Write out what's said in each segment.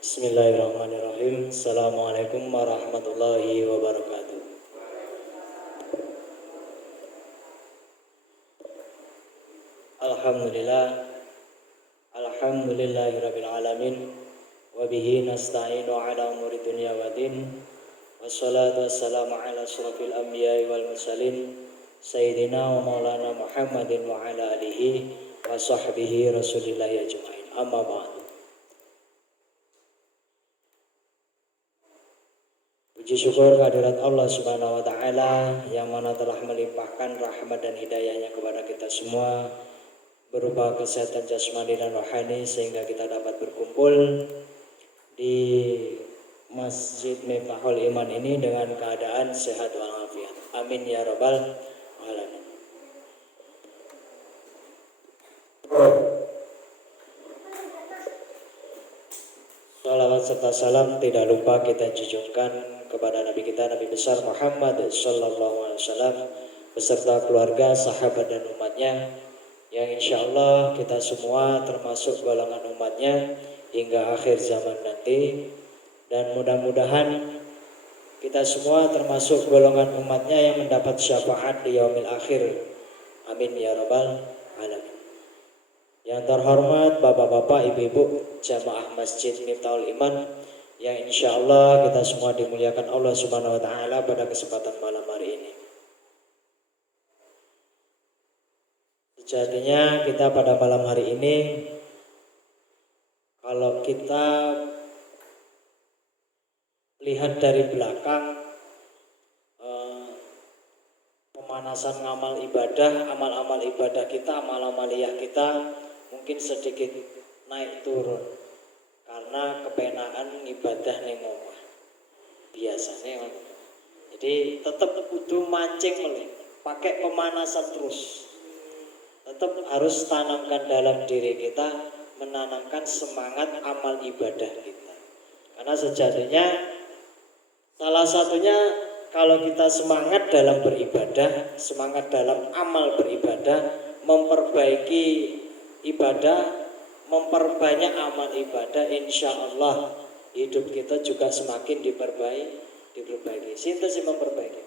Bismillahirrahmanirrahim. Assalamualaikum warahmatullahi wabarakatuh. Alhamdulillah. Alhamdulillahirabbil alamin. Wa bihi nasta'inu ala umuri dunya waddin. Wassalatu wassalamu ala asyrafil anbiya'i wal mursalin sayyidina wa maulana Muhammadin wa ala alihi wa sahbihi rasulillahi ajma'in. Amma ba'du. Puji syukur kehadirat Allah Subhanahu wa taala yang mana telah melimpahkan rahmat dan hidayahnya kepada kita semua berupa kesehatan jasmani dan rohani sehingga kita dapat berkumpul di Masjid Miftahul Iman ini dengan keadaan sehat walafiat. Amin ya rabbal alamin. Salawat serta salam tidak lupa kita junjungkan kepada Nabi kita, Nabi besar Muhammad sallallahu alaihi wasallam beserta keluarga, sahabat dan umatnya yang insya Allah kita semua termasuk golongan umatnya hingga akhir zaman nanti, dan mudah-mudahan kita semua termasuk golongan umatnya yang mendapat syafaat di yaumil akhir. Amin ya rabbal alamin. Yang terhormat bapak-bapak, ibu-ibu jamaah Masjid Miftahul Iman yang insya Allah kita semua dimuliakan Allah Subhanahu wa taala pada kesempatan malam hari ini. Sejatinya kita pada malam hari ini, kalau kita lihat dari belakang, pemanasan amal ibadah, amal-amal ibadah kita, amal amaliyah kita mungkin sedikit naik turun karena kepenaan ibadah ning omah biasanya. Jadi tetap kudu mancing melih, pakai pemanasan terus. Tetap harus tanamkan dalam diri kita, menanamkan semangat amal ibadah kita. Karena sejatinya salah satunya kalau kita semangat dalam beribadah, semangat dalam amal beribadah, memperbaiki ibadah, memperbanyak amal ibadah, insya Allah hidup kita juga semakin diperbaiki. Sinten sih memperbaiki?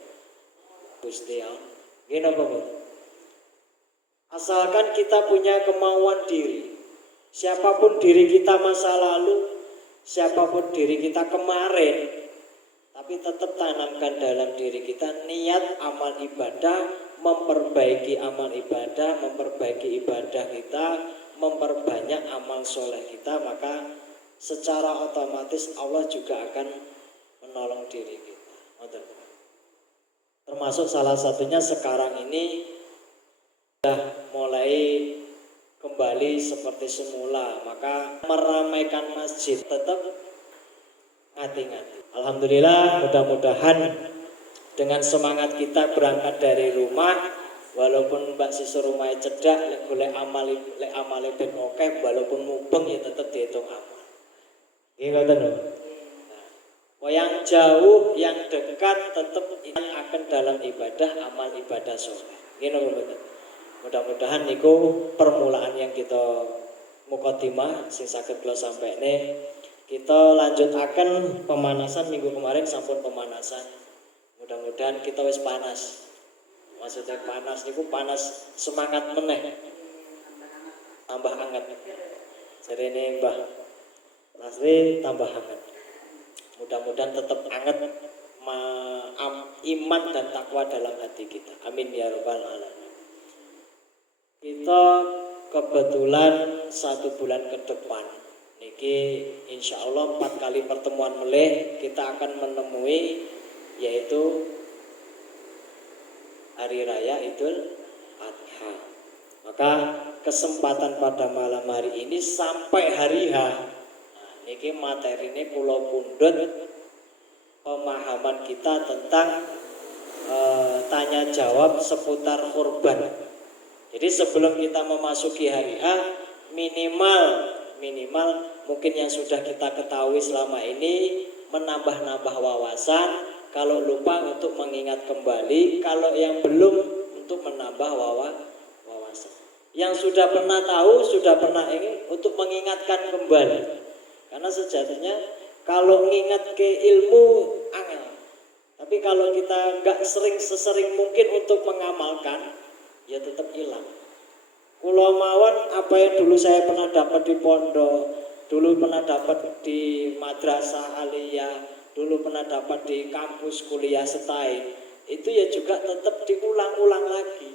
Gusti Allah. Gini apa? Asalkan kita punya kemauan diri. Siapapun diri kita masa lalu, siapapun diri kita kemarin, tapi tetap tanamkan dalam diri kita niat amal ibadah, memperbaiki amal ibadah, memperbaiki ibadah kita, memperbanyak amal soleh kita, maka secara otomatis Allah juga akan menolong diri kita. Termasuk salah satunya sekarang ini sudah mulai kembali seperti semula, maka meramaikan masjid tetap hati-hati. Alhamdulillah, mudah-mudahan dengan semangat kita berangkat dari rumah, walaupun mbak siswa rumahnya cedak, golek amal ben oke, walaupun mubeng ya tetap dihitung amal. Nggih ngoten lho. Yang jauh, yang dekat tetap akan dalam ibadah, amal ibadah soleh. Nggih ngoten. Mudah-mudahan niku permulaan yang kita mukadimah sing saged kula sampaikan. Kita lanjutaken pemanasan minggu kemarin, sampun pemanasan. Mudah-mudahan kita wis panas. Maksudnya panas niku panas semangat meneh. Tambah hangat. Jarene Mbah Nasri tambah hangat. Mudah-mudahan tetap hangat iman dan takwa dalam hati kita. Amin ya rabbal alamin. Kita kebetulan 1 bulan ke depan niki insya Allah 4 kali pertemuan meleh kita akan menemui yaitu Hari Raya Idul Adha. Maka kesempatan pada malam hari ini sampai hari H, niki materi ini kula pundhut pemahaman kita tentang tanya jawab seputar kurban. Jadi sebelum kita memasuki hari H, minimal mungkin yang sudah kita ketahui selama ini menambah-nambah wawasan. Kalau lupa untuk mengingat kembali, kalau yang belum untuk menambah wawasan. Yang sudah pernah tahu, sudah pernah ingin untuk mengingatkan kembali. Karena sejatinya kalau ngingat ke ilmu angel, tapi kalau kita nggak sesering mungkin untuk mengamalkan, ya tetap hilang. Kulo mawon apa yang dulu saya pernah dapat di pondok, dulu pernah dapat di madrasah aliyah, dulu pernah dapat di kampus kuliah setain, itu ya juga tetap diulang-ulang lagi.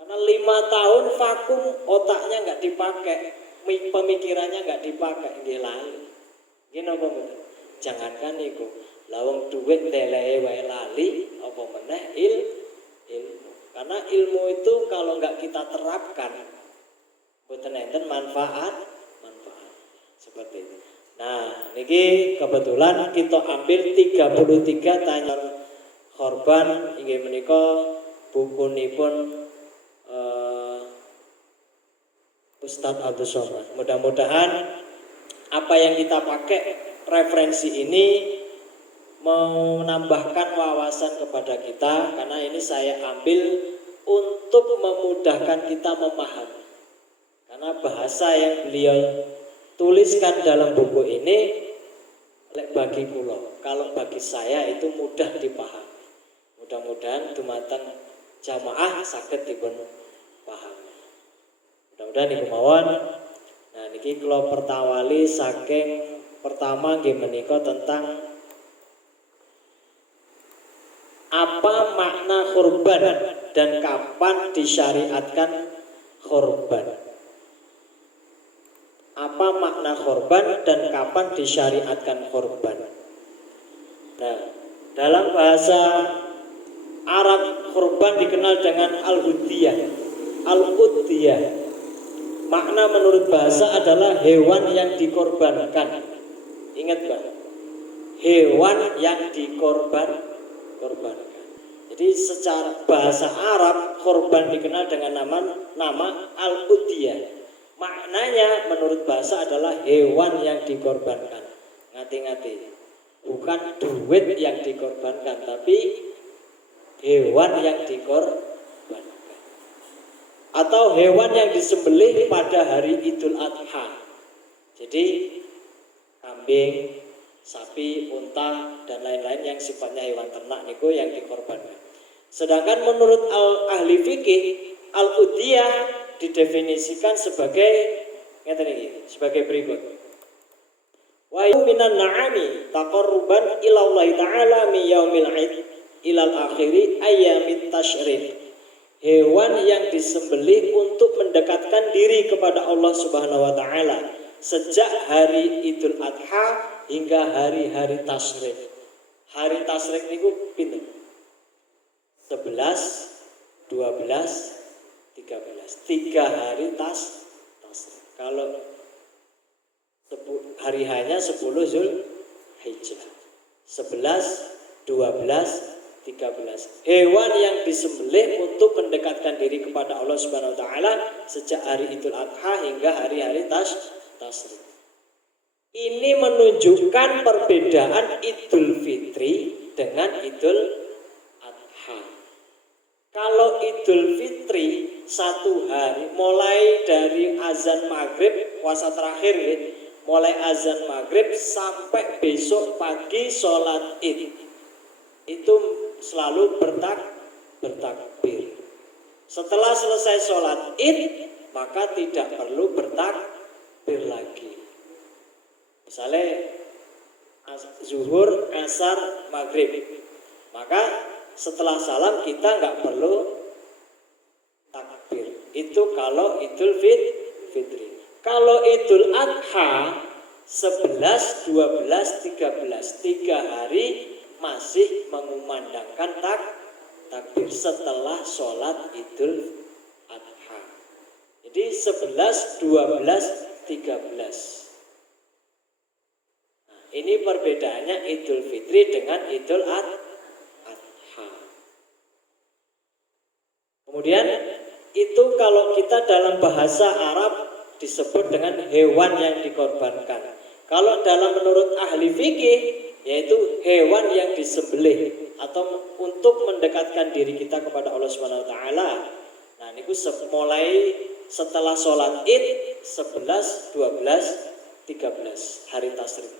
Karena 5 tahun vakum, otaknya nggak dipakai, pemikirannya nggak dipakai, dia lali. Gini apa bener? Jangankan itu, lawang duit deleh wae lali, apa meneh ilmu. Karena ilmu itu kalau nggak kita terapkan, boten enten manfaat seperti itu. Nah, niki kebetulan kita ambil 33 tanya korban inggih menika bukunipun Ustadz Abdul Somad. Mudah-mudahan apa yang kita pakai referensi ini menambahkan wawasan kepada kita, karena ini saya ambil untuk memudahkan kita memahami. Karena bahasa yang beliau tuliskan dalam buku ini bagi kula, kalau bagi saya itu mudah dipahami. Mudah-mudahan dumateng jamaah saged dipun pahami. Mudah-mudahan iku mawon. Nah niki kula pertawali saking pertama nggih menika tentang apa makna kurban dan kapan disyariatkan kurban. Apa makna kurban dan kapan disyariatkan kurban. Nah, dalam bahasa Arab kurban dikenal dengan al-udhiyah. Al-udhiyah. Makna menurut bahasa adalah hewan yang dikorbankan. Ingat Pak, hewan yang dikorbankan. Jadi secara bahasa Arab kurban dikenal dengan nama al-udhiyah. Maknanya menurut bahasa adalah hewan yang dikorbankan. Ngati-ngati, bukan duit yang dikorbankan, tapi hewan yang dikorbankan. Atau hewan yang disembelih pada hari Idul Adha. Jadi kambing, sapi, unta dan lain-lain yang sifatnya hewan ternak niku yang dikorbankan. Sedangkan menurut ahli fikih, al-udhiyah didefinisikan sebagai sebagai berikut. Wa minan na'ami taqarruban ila Allah taala mi yaumil 'id ilal akhiri ayyamit tasyrik. Hewan yang disembelih untuk mendekatkan diri kepada Allah Subhanahu wa taala sejak hari Idul Adha hingga hari-hari tasyrik. Hari tasyrik niku pinten? 11, 12, 13. 3 hari tasyrik. Kalau hari hanya 10 Zulhijjah. 11, 12, 13. Hewan yang disembelih untuk mendekatkan diri kepada Allah Subhanahu wa taala sejak hari Idul Adha hingga hari-hari tasyrik. Ini menunjukkan perbedaan Idul Fitri dengan Idul Adha. Kalau Idul Fitri 1 hari mulai dari azan maghrib puasa terakhir ya, mulai azan maghrib sampai besok pagi sholat id itu selalu bertakbir. Setelah selesai sholat id maka tidak perlu bertakbir lagi. Misalnya zuhur, asar, maghrib, maka setelah salam kita nggak perlu takbir. Itu kalau Idul Fitri. Kalau Idul Adha 11, 12, 13 3 hari masih mengumandangkan takbir setelah sholat Idul Adha. Jadi 11, 12, 13. Nah, ini perbedaannya Idul Fitri dengan Idul Adha. Kemudian itu kalau kita dalam bahasa Arab disebut dengan hewan yang dikorbankan. Kalau dalam menurut ahli fikih yaitu hewan yang disembelih atau untuk mendekatkan diri kita kepada Allah Subhanahu wa taala. Nah, niku mulai setelah sholat Id 11, 12, 13 hari Tasyrik.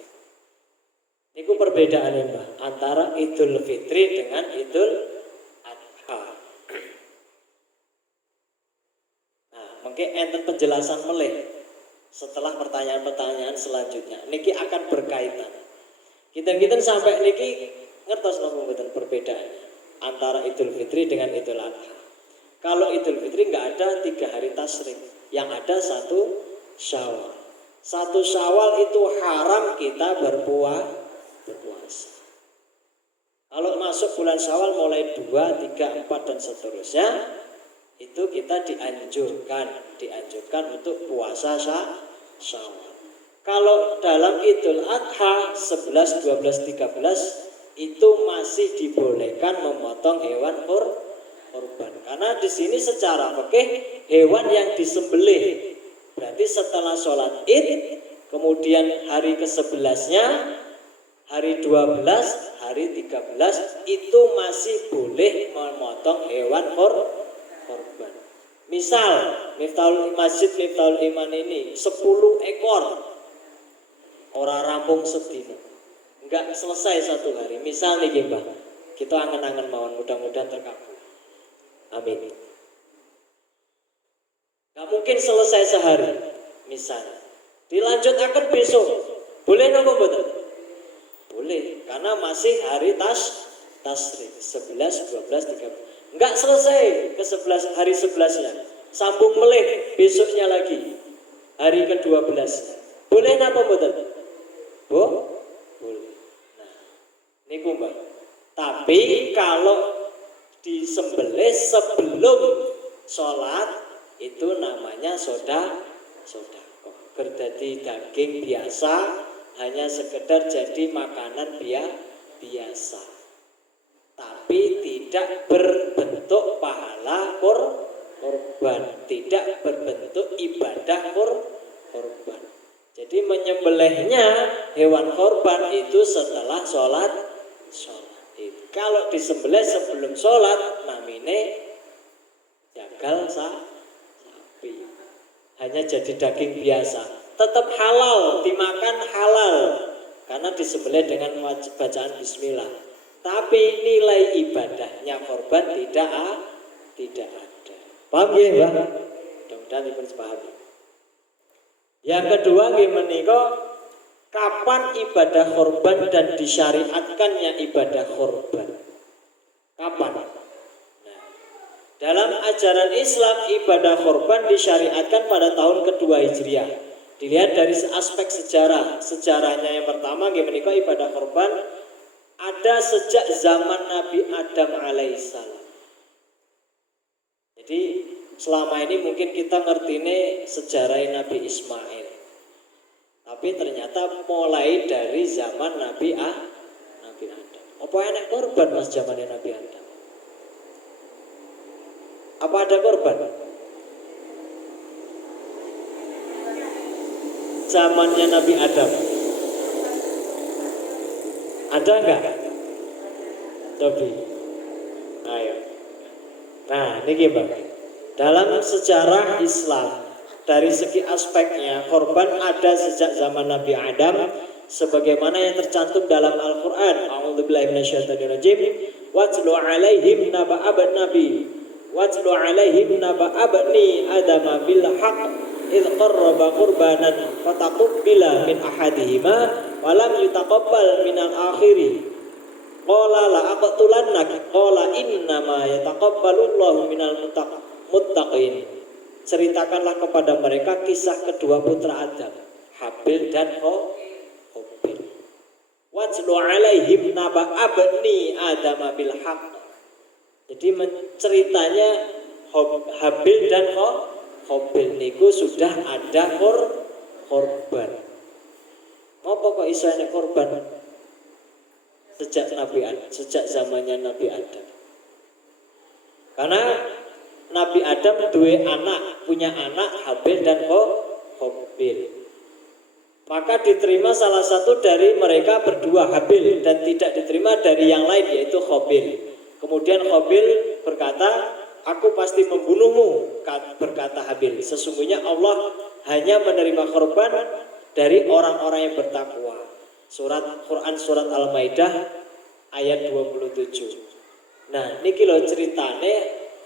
Niku perbedaannya Mbah antara Idul Fitri dengan Idul Adha. Nah, mungkin enten penjelasan meleh setelah pertanyaan-pertanyaan selanjutnya. Niki akan berkaitan. Kita sampai niki ngertos napa mboten perbedaannya antara Idul Fitri dengan Idul Adha. Kalau Idul Fitri nggak ada 3 hari Tasyrik, yang ada 1 Syawal. 1 Syawal itu haram kita berpuasa. Kalau masuk bulan Syawal mulai 2, 3, 4 dan seterusnya itu kita dianjurkan untuk puasa Syawal. Kalau dalam Idul Adha 11, 12, 13 itu masih dibolehkan memotong hewan kurban. Karena di sini secara fikih hewan yang disembelih berarti setelah sholat Id, kemudian hari ke-11-nya, hari 12, hari 13 itu masih boleh memotong hewan korban. Misal Masjid Miftahul Iman ini 10 ekor, orang rampung sedina, enggak selesai 1 hari. Misal nih Mbah, kita angen-angen mawon, mudah-mudahan terkabul. Amin. Gak mungkin selesai sehari, misalnya dilanjutkan besok, boleh nopo betul? Boleh, karena masih hari Tasyrik 11, 12, 13. Enggak selesai ke 11 hari 11-nya, sambung meleh besoknya lagi hari ke-12. Boleh napa betul? Boleh. Nah, niku Mbak. Tapi kalau disembelih sebelum sholat itu namanya sedekah. Berdadi daging biasa, hanya sekedar jadi makanan biasa, tapi tidak berbentuk pahala korban, tidak berbentuk ibadah korban. Jadi menyembelihnya hewan korban itu setelah sholat. Kalau disembelih sebelum sholat namine jagal sapi, hanya jadi daging biasa, tetap halal, dimakan halal karena disembelih dengan bacaan bismillah. Tapi nilai ibadahnya korban tidak ada. Paham ya, Mbak? Mudah-mudahan dipun sepahami. Yang kedua nggih menika, kapan ibadah korban dan disyariatkannya ibadah korban? Kapan? Nah, dalam ajaran Islam ibadah korban disyariatkan pada tahun kedua Hijriah. Dilihat dari aspek sejarahnya yang pertama nggih menika ibadah korban ada sejak zaman Nabi Adam alaihissalam. Jadi selama ini mungkin kita ngertine sejarah Nabi Ismail. Tapi ternyata mulai dari zaman Nabi Adam. Apa enak korban mas zamannya Nabi Adam? Apa ada korban? Zamannya Nabi Adam ada enggak? Coba. Ayo. Nah, ini gimana? Dalam sejarah Islam dari segi aspeknya korban ada sejak zaman Nabi Adam sebagaimana yang tercantum dalam Al-Qur'an. A'udzubillahi minasyaitonirrajim. Watlu 'alaihim naba'a nabi. Watlu 'alaihim naba'a bani Adam bil haqq idh qarraba qurbanan fataqabbala min ahadihima wa lam yutaqabbal minal akhiri. Qala la aqtulannak qala innama yataqabbalullahu minal muttaqin. Ceritakanlah kepada mereka kisah kedua putra Adam, Habil dan Qabil. Wajlu 'alaihim naba'a bani Adam bil haqq. Jadi ceritanya Habil dan Qabil niku sudah ada korban. Apa kok iso enek korban? Sejak zamannya Nabi Adam. Karena Nabi Adam punya anak Habil dan Qabil. Maka diterima salah satu dari mereka berdua, Habil, dan tidak diterima dari yang lain yaitu Qabil. Kemudian Qabil berkata, "Aku pasti membunuhmu," berkata Habil. "Sesungguhnya Allah hanya menerima korban dari orang-orang yang bertakwa. Quran surat Al-Maidah ayat 27. Nah, niki lho ceritane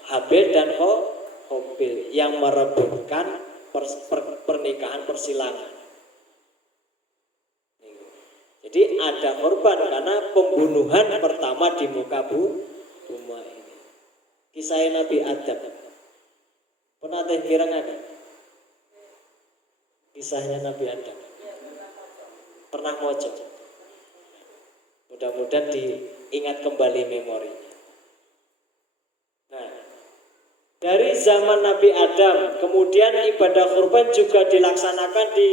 Habil dan Qabil yang merebutkan pernikahan persilangan. Jadi ada korban karena pembunuhan pertama di muka bumi ini. Kisah Nabi Adam. Pernah kira ada? Kisahnya Nabi Adam. Pernah mojo? Mudah-mudahan diingat kembali memorinya. Nah, dari zaman Nabi Adam, kemudian ibadah kurban juga dilaksanakan di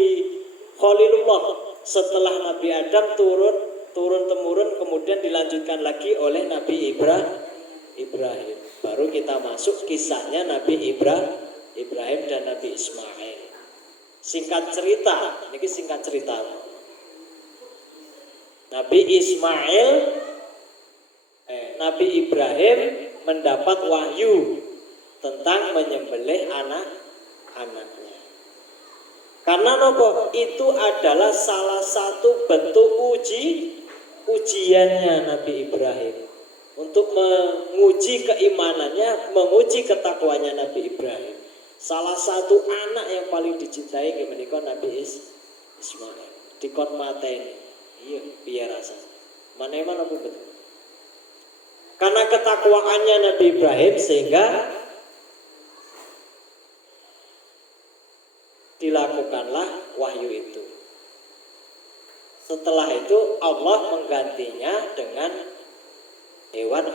Khalilullah. Setelah Nabi Adam turun temurun, kemudian dilanjutkan lagi oleh Nabi Ibrahim. Baru kita masuk kisahnya Nabi Ibrahim dan Nabi Ismail. Singkat cerita, ini singkat cerita. Nabi Ibrahim mendapat wahyu tentang menyembelih anak-anaknya. Karena nopo itu adalah salah satu bentuk ujiannya Nabi Ibrahim untuk menguji keimanannya, menguji ketakwanya Nabi Ibrahim. Salah satu anak yang paling dicintai kemenika Nabi Ismail. Dikon mateni. Iya, piye rasane? Mana apa betul? Karena ketakwaannya Nabi Ibrahim sehingga dilakukanlah wahyu itu. Setelah itu Allah menggantinya dengan hewan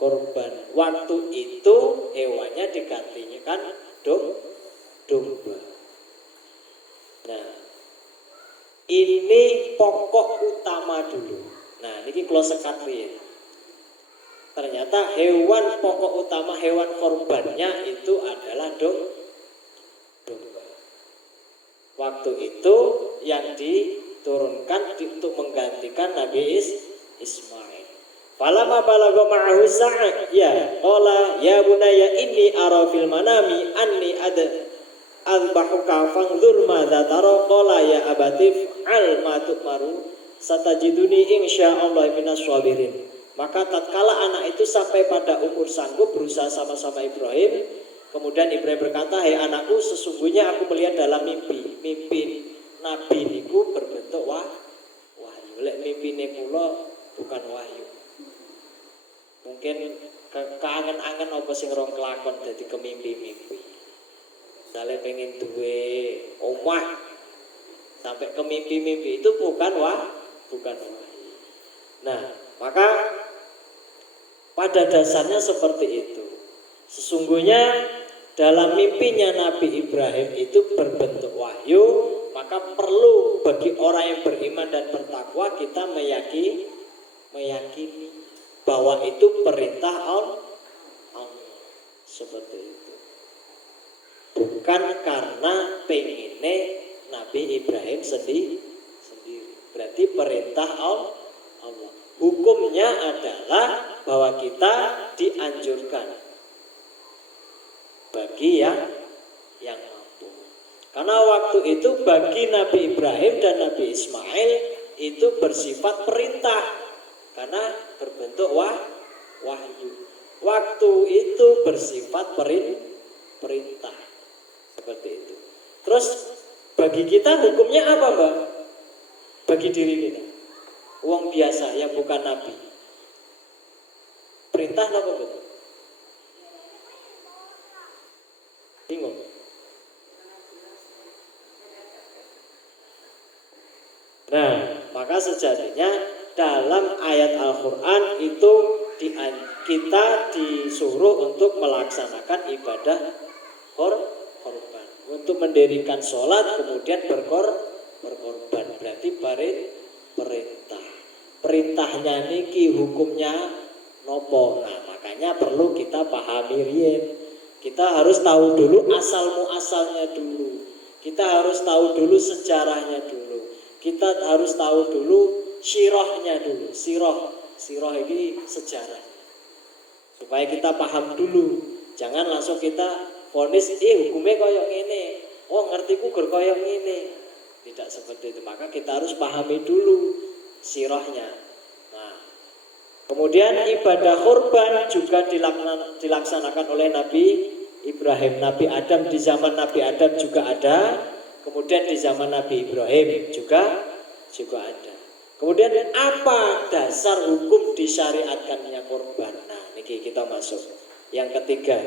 korban. Waktu itu hewannya digantinya kan domba. Nah, ini pokok utama dulu. Nah, ini kalau sekat riyen. Ternyata hewan pokok utama, hewan korbannya itu adalah domba. Waktu itu yang diturunkan untuk menggantikan Nabi Ismail. Falamma balagha ma'ahu sa'a ya qala ya bunayya inni ara fil manami anni adbahuka fanzur madza tara qala ya abati al ma tu'maru satajiduni insyaallah minas sabirin. Maka tatkala anak itu sampai pada umur sanggup berusaha sama-sama Ibrahim, kemudian Ibrahim berkata, "Hai anakku, sesungguhnya aku melihat dalam mimpi. Mimpi Nabi niku berbentuk wahyu. Lek mimpine kula bukan wahyu. Mungkin keangen-angen apa sing rong kelakon dadi kemimpi-mimpi. Misalnya pengen duwe omah sampai ke mimpi-mimpi itu bukan wahyu. Nah, maka pada dasarnya seperti itu. Sesungguhnya dalam mimpinya Nabi Ibrahim itu berbentuk wahyu, maka perlu bagi orang yang beriman dan bertakwa kita meyakini bahwa itu perintah Allah. Seperti itu. Bukan karena pengennya Nabi Ibrahim sendiri. Berarti perintah Allah. Hukumnya adalah bahwa kita dianjurkan bagi yang mampu. Karena waktu itu bagi Nabi Ibrahim dan Nabi Ismail itu bersifat perintah karena berbentuk wahyu. Waktu itu bersifat perintah. Seperti itu. Terus bagi kita hukumnya apa, Mbak? Bagi diri kita. Uang biasa yang bukan Nabi. Perintah apa betul? Bingung. Nah, maka sejatinya dalam ayat Al-Quran itu kita disuruh untuk melaksanakan ibadah korban, untuk mendirikan sholat kemudian berkorban. Berarti perintah. Perintahnya niki hukumnya nopo. Nah, makanya perlu kita pahami riyen. Kita harus tahu dulu asal muasalnya dulu. Kita harus tahu dulu sejarahnya dulu. Kita harus tahu dulu sirahnya dulu. Sirah ini sejarah. Supaya kita paham dulu. Jangan langsung kita vonis hukumnya koyok ini. Oh, ngertiku gur koyok ini. Tidak seperti itu. Maka kita harus pahami dulu sirahnya. Nah, kemudian ibadah kurban juga dilaksanakan oleh Nabi Ibrahim. Nabi Adam, di zaman Nabi Adam juga ada. Kemudian di zaman Nabi Ibrahim juga ada. Kemudian apa dasar hukum disyariatkannya kurban? Nah, ini kita masuk yang ketiga.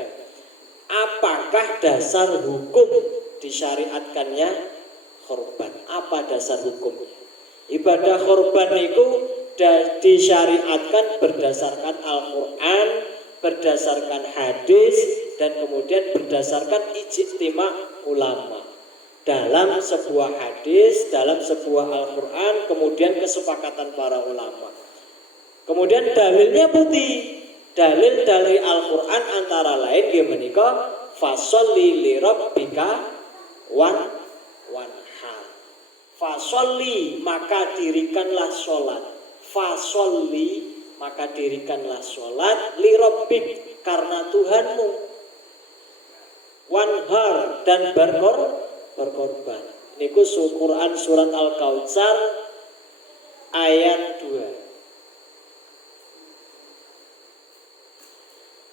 Apakah dasar hukum disyariatkannya kurban? Apa dasar hukumnya? Ibadah kurban itu disyariatkan berdasarkan Al-Quran, berdasarkan hadis, dan kemudian berdasarkan ijtima ulama. Dalam sebuah hadis, dalam sebuah Al-Quran, kemudian kesepakatan para ulama. Kemudian dalilnya putih. Dalil dari Al-Quran antara lain dia menikah fasholli li rabbika wanhar. Fasholli, maka dirikanlah sholat. Fasholli, maka dirikanlah sholat li rabbik, karena Tuhanmu. Wanhar, dan berkorban. Niku Quran surat Al-Kautsar ayat 2.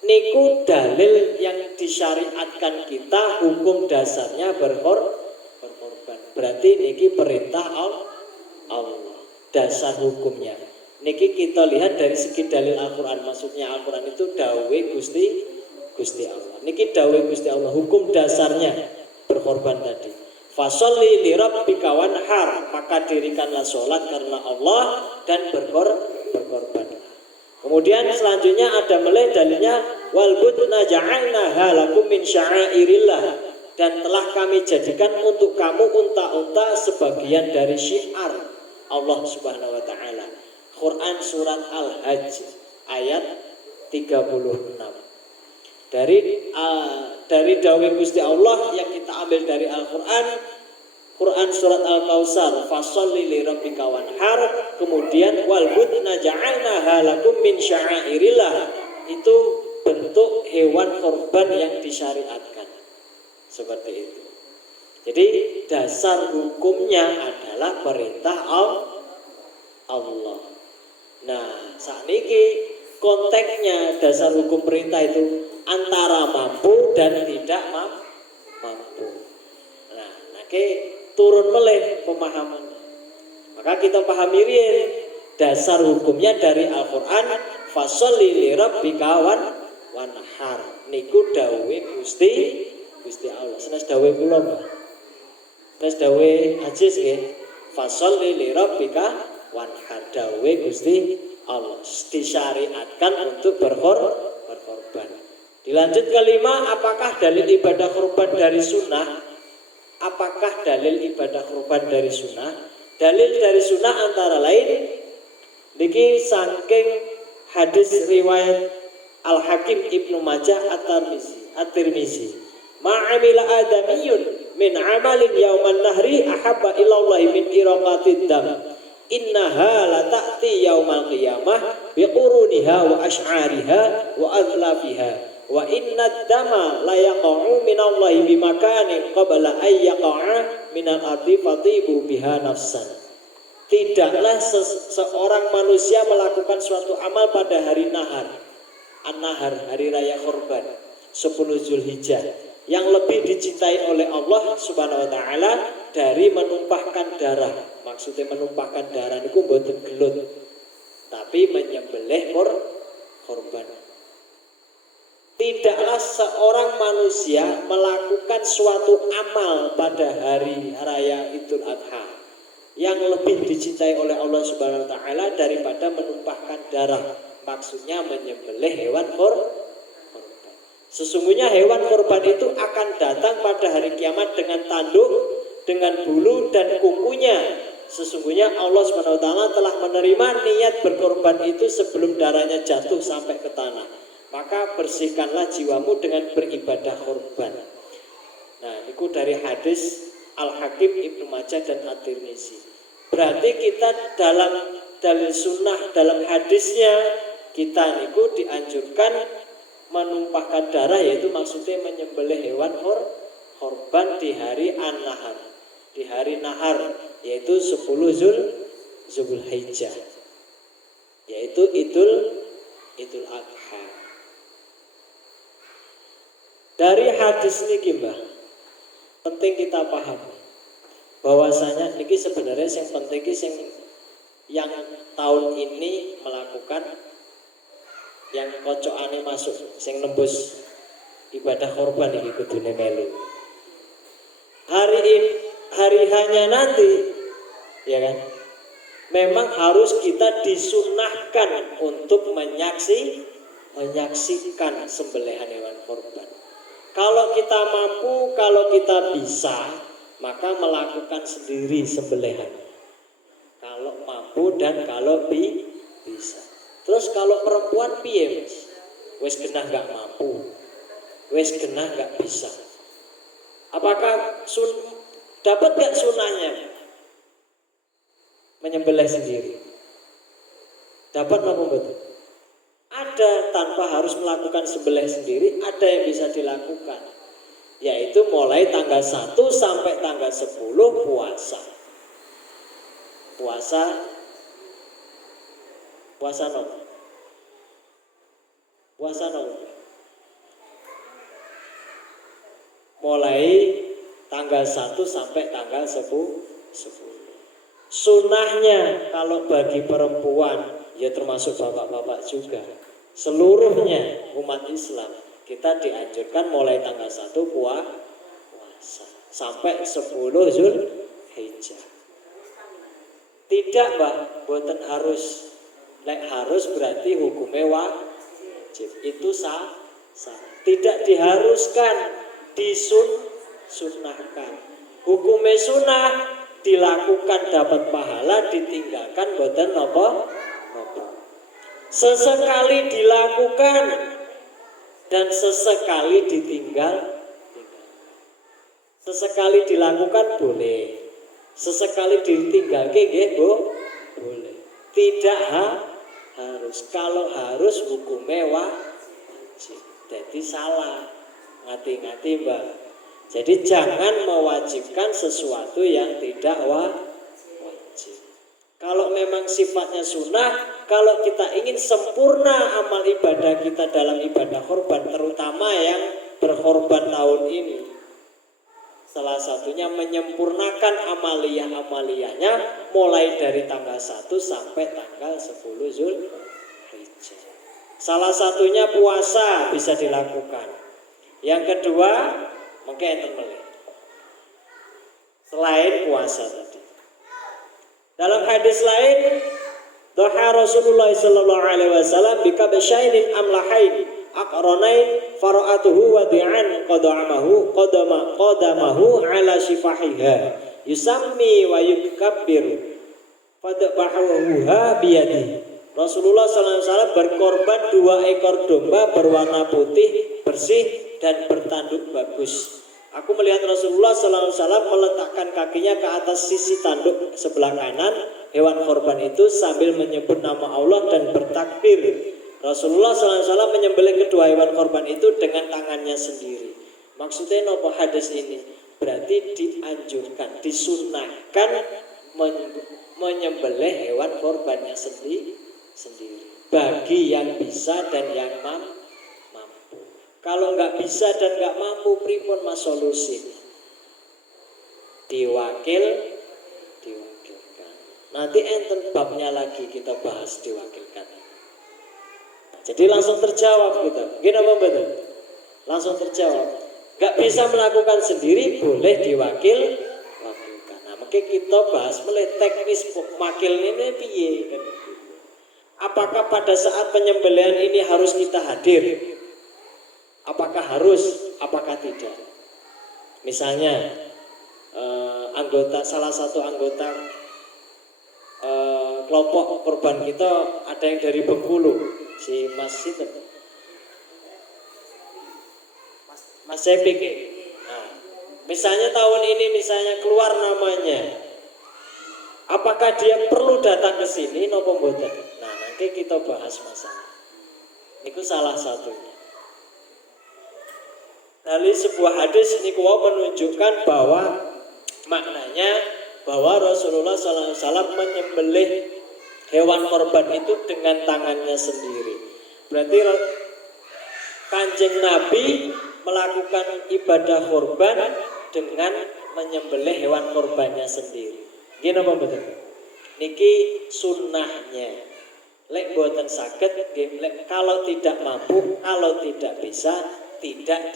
Niku dalil yang disyariatkan kita, hukum dasarnya berkorban. Berarti niki perintah Allah, dasar hukumnya. Niki kita lihat dari segi dalil Al-Quran. Maksudnya Al-Quran itu dawe Gusti Allah. Niki dawe Gusti Allah, hukum dasarnya berkorban tadi. Fasholli li rabbika wanhar, maka dirikanlah sholat karena Allah dan berkorban. Kemudian selanjutnya ada mulai dalilnya wal budna ja'alnaha lakum min sya'airillah, dan telah kami jadikan untuk kamu unta-unta sebagian dari syiar Allah Subhanahu wa taala. Quran surat Al-Hajj ayat 36. Dari dawai Gusti Allah yang kita ambil dari Al-Quran, Quran surat Al-Kautsar fasholli li rabbika wanhar, kemudian wal budna ja'alnaha lakum min sya'airillah, itu bentuk hewan korban yang disyariatkan seperti itu. Jadi dasar hukumnya adalah perintah Allah. Nah, saat ini konteksnya dasar hukum perintah itu antara mampu dan tidak mampu. Nah, turun meleh pemahamannya. Maka kita pahami riyen dasar hukumnya dari Al-Quran fasholli li rabbika wanhar. Niku dawuhe Gusti Allah. Senes dawuhe kula, Mbak. Senes dawuhe hadis nggih. Fasholli li rabbika wanhar, dawuhe Gusti Allah. Disyariatkan untuk berkorban. Dilanjut kelima, apakah dalil ibadah korban dari sunnah? Apakah dalil ibadah korban dari sunnah? Dalil dari sunnah antara lain niki saking hadis riwayat Al-Hakim Ibnu Majah At-Tirmizi. Ma'amila adamiyun min amalin yauman nahri ahabba ilallahi min iraqatid dam. Innaha la ta'ti yaumal qiyamah biquruniha wa ash'ariha wa adlafiha. Wa inna dama la yaqa'u minallahi bimakanin qabla ay yaqa'a minal ardi fatibu biha nafsan. Tidaklah seorang manusia melakukan suatu amal pada hari nahar, an-nahar, hari raya korban 10 Zulhijjah, yang lebih dicintai oleh Allah Subhanahu wa taala dari menumpahkan darah. Maksudnya menumpahkan darah niku mboten gelut, tapi menyembelih korban. Tidaklah seorang manusia melakukan suatu amal pada hari raya Idul Adha yang lebih dicintai oleh Allah Subhanahu wa taala daripada menumpahkan darah. Maksudnya menyembelih hewan korban. Sesungguhnya hewan korban itu akan datang pada hari kiamat dengan tanduk, dengan bulu dan kukunya. Sesungguhnya Allah Subhanahu wa taala telah menerima niat berkorban itu sebelum darahnya jatuh sampai ke tanah. Maka bersihkanlah jiwamu dengan beribadah korban. Nah, itu dari hadis Al-Hakim Ibnu Majah dan At-Tirmizi. Berarti kita dalam dalil sunnah, dalam hadisnya kita niku dianjurkan menumpahkan darah, yaitu maksudnya menyembelih hewan korban di hari An-Nahar. di hari nahar, yaitu 10 Zulhijjah, yaitu Idul Adha. Dari hadis niki Mbah, penting kita paham bahwasanya niki sebenarnya yang penting yang tahun ini melakukan yang kocokane masuk, sing nembus ibadah korban iki kudune melu. Hari hanya nanti, ya kan? Memang harus kita disunahkan untuk menyaksikan sembelihan hewan korban. Kalau kita mampu, kalau kita bisa, maka melakukan sendiri sembelihan. Kalau mampu dan kalau bisa. Terus kalau perempuan piye Mas? Wis genah gak mampu, wis genah gak bisa. Apakah dapat gak sunahnya menyembelih sendiri? Dapat maupun betul? Ada, tanpa harus melakukan sembelih sendiri, ada yang bisa dilakukan. Yaitu mulai tanggal 1 sampai tanggal 10 puasa. Puasa nomor. Mulai tanggal 1 sampai tanggal 10. Sunahnya kalau bagi perempuan, ya termasuk bapak-bapak juga, seluruhnya umat Islam, kita dianjurkan mulai tanggal 1 puasa sampai 10 Zulhijjah. Tidak Mbak, boten harus. Lek harus berarti hukumnya wajib. Itu sah. Tidak diharuskan, disunahkan. Hukumnya sunah, dilakukan dapat pahala, ditinggalkan boten napa. Sesekali dilakukan dan sesekali ditinggal. Sesekali dilakukan boleh, sesekali ditinggal nggih boleh. Tidak harus. Kalau harus hukumnya wajib. Jadi salah. Ngati-ngati Mbak. Jadi jangan mewajibkan sesuatu yang tidak wajib. Kalau memang sifatnya sunnah, kalau kita ingin sempurna amal ibadah kita dalam ibadah korban, terutama yang berkorban tahun ini, salah satunya menyempurnakan amaliyah-amaliyahnya mulai dari tanggal 1 sampai tanggal 10 Zulhijjah. Salah satunya puasa bisa dilakukan. Yang kedua, mungkin enten melih. Selain puasa tadi. Dalam hadis lain, doa Rasulullah sallallahu alaihi wasallam bikabsyainin amlahain aqranain fara'atuhu wadi'an qadamahu ala shifahiha yusammi wa yukabbiru fadbahuha biyadihi. Rasulullah SAW berkorban 2 ekor domba berwarna putih, bersih dan bertanduk bagus. Aku melihat Rasulullah SAW meletakkan kakinya ke atas sisi tanduk sebelah kanan hewan korban itu sambil menyebut nama Allah dan bertakbir. Rasulullah SAW menyembelih kedua hewan korban itu dengan tangannya sendiri. Maksudnya nopo hadis ini? Berarti dianjurkan, disunahkan menyembelih hewan korbannya sendiri bagi yang bisa dan yang mampu. Kalau nggak bisa dan nggak mampu, pripun mas solusi? Diwakilkan. Nanti enten babnya lagi kita bahas diwakilkan. Jadi langsung terjawab kita. Gini apa betul? Langsung terjawab. Gak bisa melakukan sendiri, boleh diwakilkan. Nah, makanya kita bahas mulai teknis wakil ini piye. Apakah pada saat penyembelihan ini harus kita hadir? Apakah harus? Apakah tidak? Misalnya salah satu anggota kelompok korban kita ada yang dari Bengkulu, si Mas itu, Mas Sepik. Nah, misalnya tahun ini misalnya keluar namanya, apakah dia perlu datang ke sini nopo mboten? Nah, nanti kita bahas masalah. Itu salah satunya. Dari sebuah hadis ini menunjukkan bahwa Maknanya bahwa Rasulullah SAW menyembelih hewan korban itu dengan tangannya sendiri. Berarti Kanjeng Nabi melakukan ibadah korban dengan menyembelih hewan korbannya sendiri. Gini apa betul? Niki sunnahnya. Lek buatan sakit, kalau tidak mampu, kalau tidak bisa, tidak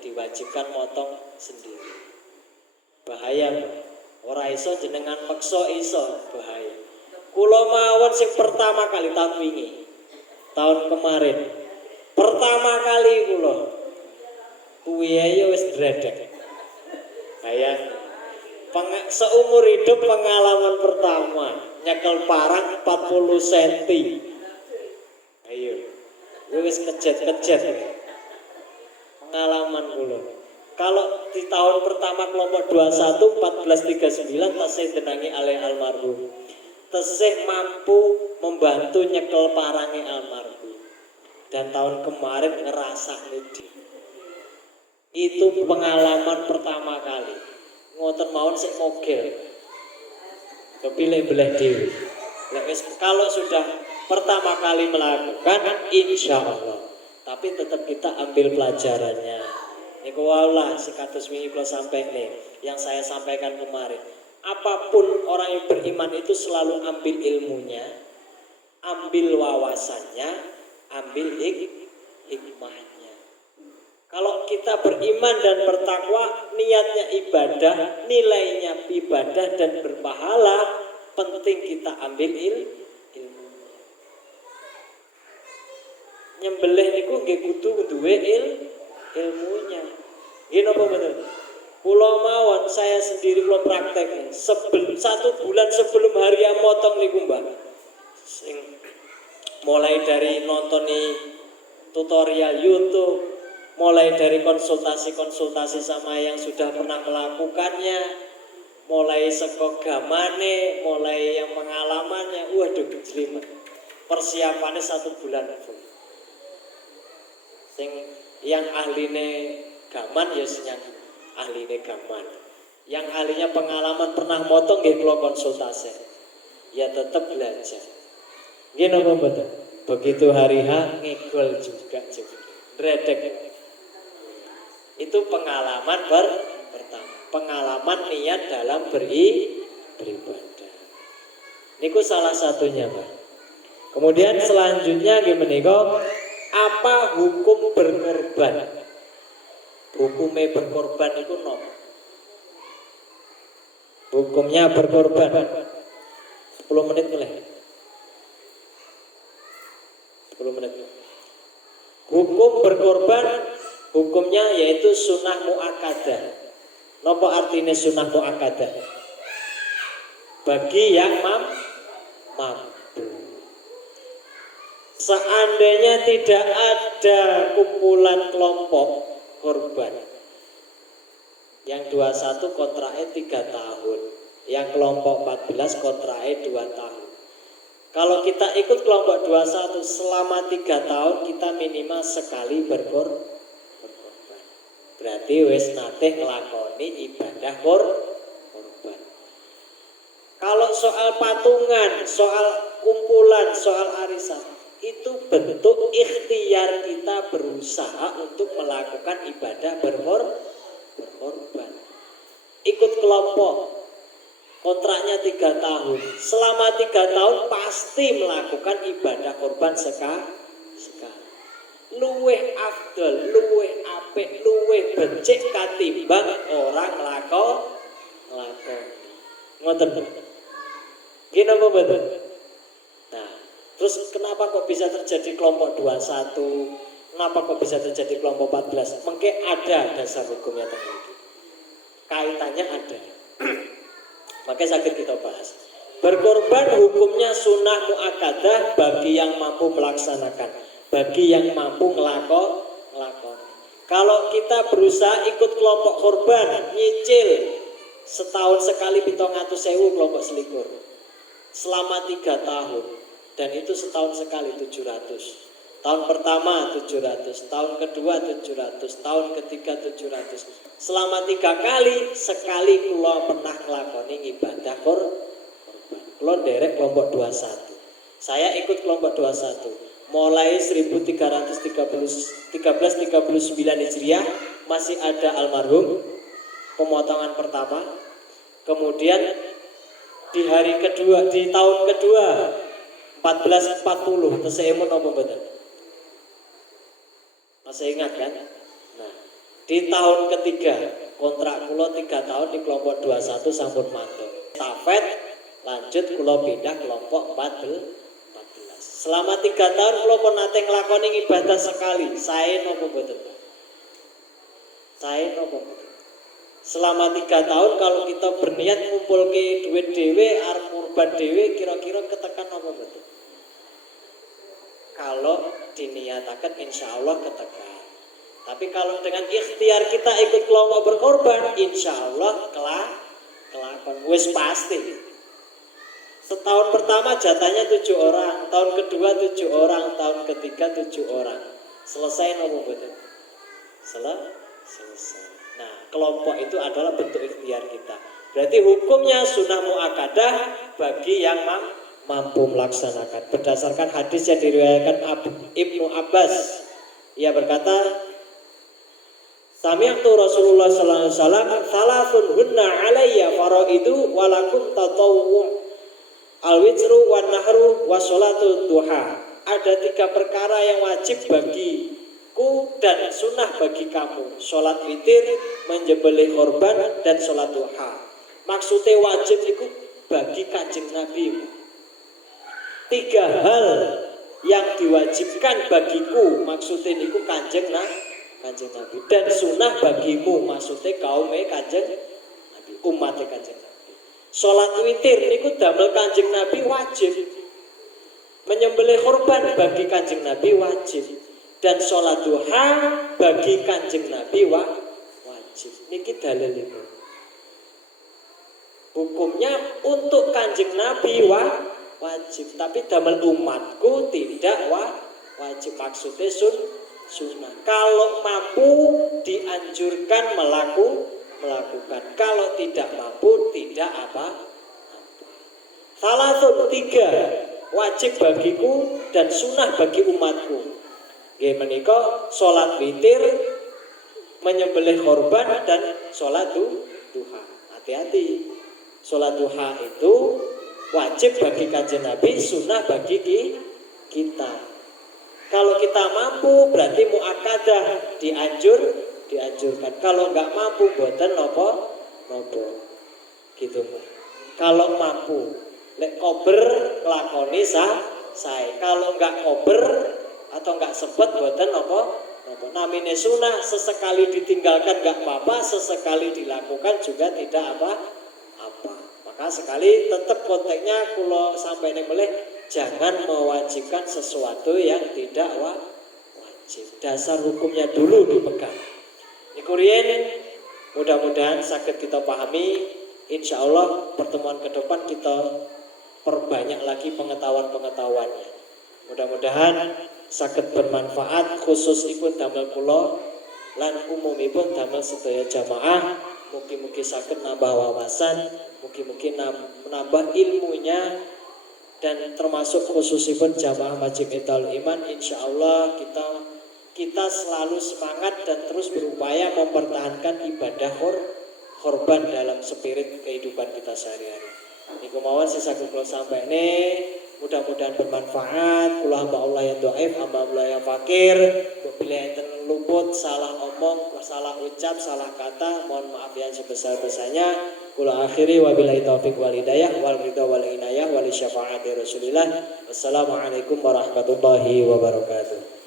diwajibkan motong sendiri. Bahaya, ora iso jenengan meksa iso, bahaya. Kula mawon sing pertama kali tahun kemarin, pertama kali kula kuwi ya wis dredeg. Bayang, seumur hidup pengalaman pertama nyekel parang 40 cm. Ayo, wis kejet-kejet pengalaman kula. Kalau di tahun pertama kelompok 21 1439 tasih denangi alih almarhum. Tasih mampu membantu nyekel parange almarhum. Dan tahun kemarin ngerasa lidi. Itu pengalaman pertama kali. Ngoten mawon sik mogel. Kepilih belah dhewe. Kalau sudah pertama kali melakukan insya Allah. Tapi tetap kita ambil pelajarannya. Niku walah sekatus wingi kula sampai nih yang saya sampaikan kemarin. Apapun orang yang beriman itu selalu ambil ilmunya, ambil wawasannya, ambil hikmahnya. Kalau kita beriman dan bertakwa, niatnya ibadah, nilainya ibadah dan berpahala, penting kita ambil ilmu. Nyembelih niku nggih kudu duwe ilmunya. Gini apa betul? Pulau mawon saya sendiri belum praktek. 1 bulan sebelum hari yang motong niku Mbak. Mulai dari nonton tutorial YouTube, mulai dari konsultasi sama yang sudah pernah melakukannya, mulai seko gamane, mulai yang pengalamannya, waduh kejelimet. Persiapannya 1 bulan full. Yang ahline gaman ya yang ahline gaman. Yang ahlinya pengalaman pernah motong nggih kula konsultasi. Ya tetap belajar. Nggih napa mboten? Begitu hari H ngegol juga. Redek. Itu pengalaman pertama. Pengalaman niat dalam beribadah. Niku salah satunya, Pak. Kemudian selanjutnya nggih menika apa hukum berkorban? Hukumnya berkorban itu nopo? Hukumnya berkorban 10 menit mulai. 10 menit. Hukum berkorban, hukumnya yaitu sunnah muakkadah. Nopo artinya sunnah muakkadah? Bagi yang mampu. Seandainya tidak ada kumpulan kelompok korban, yang 21 kontraknya 3 tahun, yang kelompok 14 kontraknya 2 tahun. Kalau kita ikut kelompok 21 selama 3 tahun, kita minimal sekali berkorban. Berarti wis nate nglakoni ibadah korban. Kalau soal patungan, soal kumpulan, soal arisan, itu bentuk ikhtiar kita berusaha untuk melakukan ibadah berkorban. Ikut kelompok, kontraknya 3 tahun. Selama 3 tahun pasti melakukan ibadah korban sekali. Luweh afdal, luweh apik, luweh becik katimbang orang nglakoni. Ngoten. Gini apa betul? Nah, terus kenapa kok bisa terjadi kelompok 21? Kenapa kok bisa terjadi kelompok 14? Mungkin ada dasar hukumnya tertentu. Kaitannya ada. Makanya sakit kita bahas. Berkorban hukumnya sunnah muakkadah bagi yang mampu melaksanakan, bagi yang mampu ngelakon. Kalau kita berusaha ikut kelompok korban, nyicil setahun sekali 700.000 kelompok selikur selama 3 tahun, dan itu setahun sekali 700. Tahun pertama 700, tahun kedua 700, tahun ketiga 700. Selama 3 kali, sekali kula pernah nglakoni ibadah korban. Kula derek kelompok 21. Saya ikut kelompok 21. Mulai 1339 Hijriah masih ada almarhum pemotongan pertama. Kemudian di hari kedua, di tahun kedua 1440 tesemun apa mboten? Masih ingat kan? Nah, di tahun ketiga kontrak kula 3 tahun di kelompok 21 sampun mantuk. Stafet lanjut kula pindah kelompok 14. Selama 3 tahun kula pun nate nglakoni ibadah sekali. Sae napa mboten? Sae napa mboten? Selama 3 tahun kalau kita berniat ngumpulke duit dhewe arep kurban dhewe kira-kira ketekan apa mboten? Kalau diniatakan insya Allah ketekan. Tapi kalau dengan ikhtiar kita ikut kelompok berkorban, insya Allah kelakon wis pasti. Setahun pertama jatahnya 7 orang, tahun kedua 7 orang, tahun ketiga 7 orang. Selesai nopo mboten? Selesai. Nah, kelompok itu adalah bentuk ikhtiar kita. Berarti hukumnya sunnah muakkadah bagi yang mampu melaksanakan. Berdasarkan hadis yang diriwayatkan Ibnu Abbas, ia berkata, sami'tu Rasulullah sallallahu alaihi wasallam salasun hunna alayya faraidu walakum tatawwu al-witru wan nahru wa sholatu duha. Ada 3 perkara yang wajib bagiku dan sunnah bagi kamu. Sholat witir, menyembelih korban, dan sholat duha. Maksudnya wajib itu bagi Kanjeng Nabi. 3 hal yang diwajibkan bagiku, maksudnya niku Kanjeng Nabi, dan sunnah bagimu, maksudnya kaum Kanjeng Nabi, umat Kanjeng Nabi. Sholat witir niku damel Kanjeng Nabi wajib. Menyembelih korban bagi Kanjeng Nabi wajib. Dan sholat duha bagi Kanjeng Nabi wajib. Niki dalilipun. Hukumnya untuk Kanjeng Nabi wajib, tapi damel umatku tidak wajib, maksudnya sunnah. Kalau mampu dianjurkan melakukan, kalau tidak mampu tidak apa. Salah 3 wajib bagiku dan sunnah bagi umatku. Nggih menika salat witir, menyembelih korban, dan salat duha. Hati-hati. Salat duha itu wajib bagi Kanjeng Nabi, sunnah bagi kita. Kalau kita mampu berarti muakkadah, dianjurkan. Kalau nggak mampu boten nopo. Gitu Pak. Kalau mampu, lek kober nglakoni sae. Kalau nggak kober atau nggak sempet boten nopo. Namine sunnah, sesekali ditinggalkan nggak apa-apa, sesekali dilakukan juga tidak apa. Maka sekali tetap konteksnya kula sampaikan meleh, jangan mewajibkan sesuatu yang tidak wajib. Dasar hukumnya dulu dipegang. Niku riyen mudah-mudahan sakit kita pahami. Insya Allah pertemuan ke depan kita perbanyak lagi pengetahuan-pengetahuannya. Mudah-mudahan sakit bermanfaat, khususipun damel kula lan umumipun damel sedaya jamaah. Mungkin sakit nambah wawasan, mungkin menambah ilmunya, dan termasuk khususipun jamaah Masjid Miftaul Iman. Insya Allah kita selalu semangat dan terus berupaya mempertahankan ibadah korban dalam spirit kehidupan kita sehari-hari. Niku mawon sisa kula sampai ini, mudah-mudahan bermanfaat. Kula hamba Allah yang dhaif, hamba Allah yang fakir. Bila enten luput, salah omong, salah ucap, salah kata, mohon maaf yang sebesar-besarnya. Kula akhiri wabillahi taufiq wal hidayah wal ridha wal inayah wal syafaati Rasulillah. Wassalamualaikum warahmatullahi wabarakatuh.